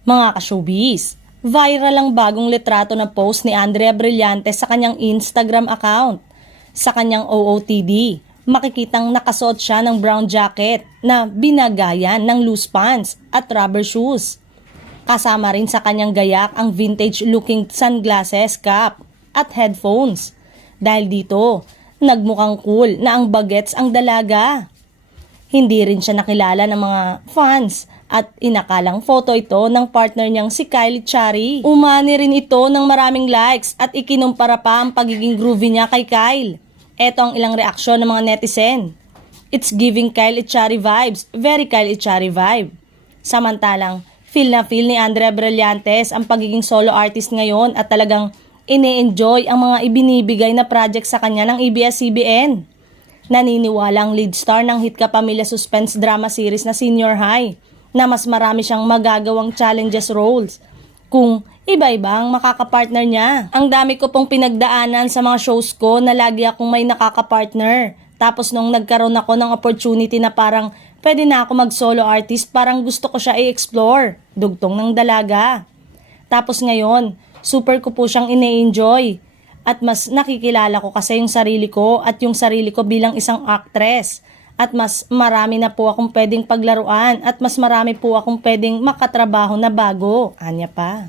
Mga ka-showbiz, viral ang bagong litrato na post ni Andrea Brillantes sa kanyang Instagram account. Sa kanyang OOTD, makikitang nakasuot siya ng brown jacket na binagayan ng loose pants at rubber shoes. Kasama rin sa kanyang gayak ang vintage-looking sunglasses, cap at headphones. Dahil dito, nagmukhang cool na ang bagets ang dalaga. Hindi rin siya nakilala ng mga fans at inakalang photo ito ng partner niyang si Kylie Chari. Umani rin ito ng maraming likes at ikinumpara pa ang pagiging groovy niya kay Kyle. Eto ang ilang reaksyon ng mga netizen. It's giving Kylie Chari vibes, very Kylie Chari vibe. Samantalang, feel na feel ni Andrea Brillantes ang pagiging solo artist ngayon at talagang ine-enjoy ang mga ibinibigay na project sa kanya ng ABS-CBN. Naniniwala ang lead star ng hit kapamilya suspense drama series na Senior High na mas marami siyang magagawang challenges roles kung iba-iba ang makakapartner niya. Ang dami ko pong pinagdaanan sa mga shows ko na lagi akong may nakakapartner. Tapos nung nagkaroon ako ng opportunity na parang pwede na ako mag-solo artist, parang gusto ko siya i-explore. Dugtong ng dalaga. Tapos ngayon, super ko po siyang ine-enjoy. At mas nakikilala ko kasi yung sarili ko at yung sarili ko bilang isang actress. At mas marami na po akong pwedeng paglaruan at mas marami po akong pwedeng makatrabaho na bago. Anya pa.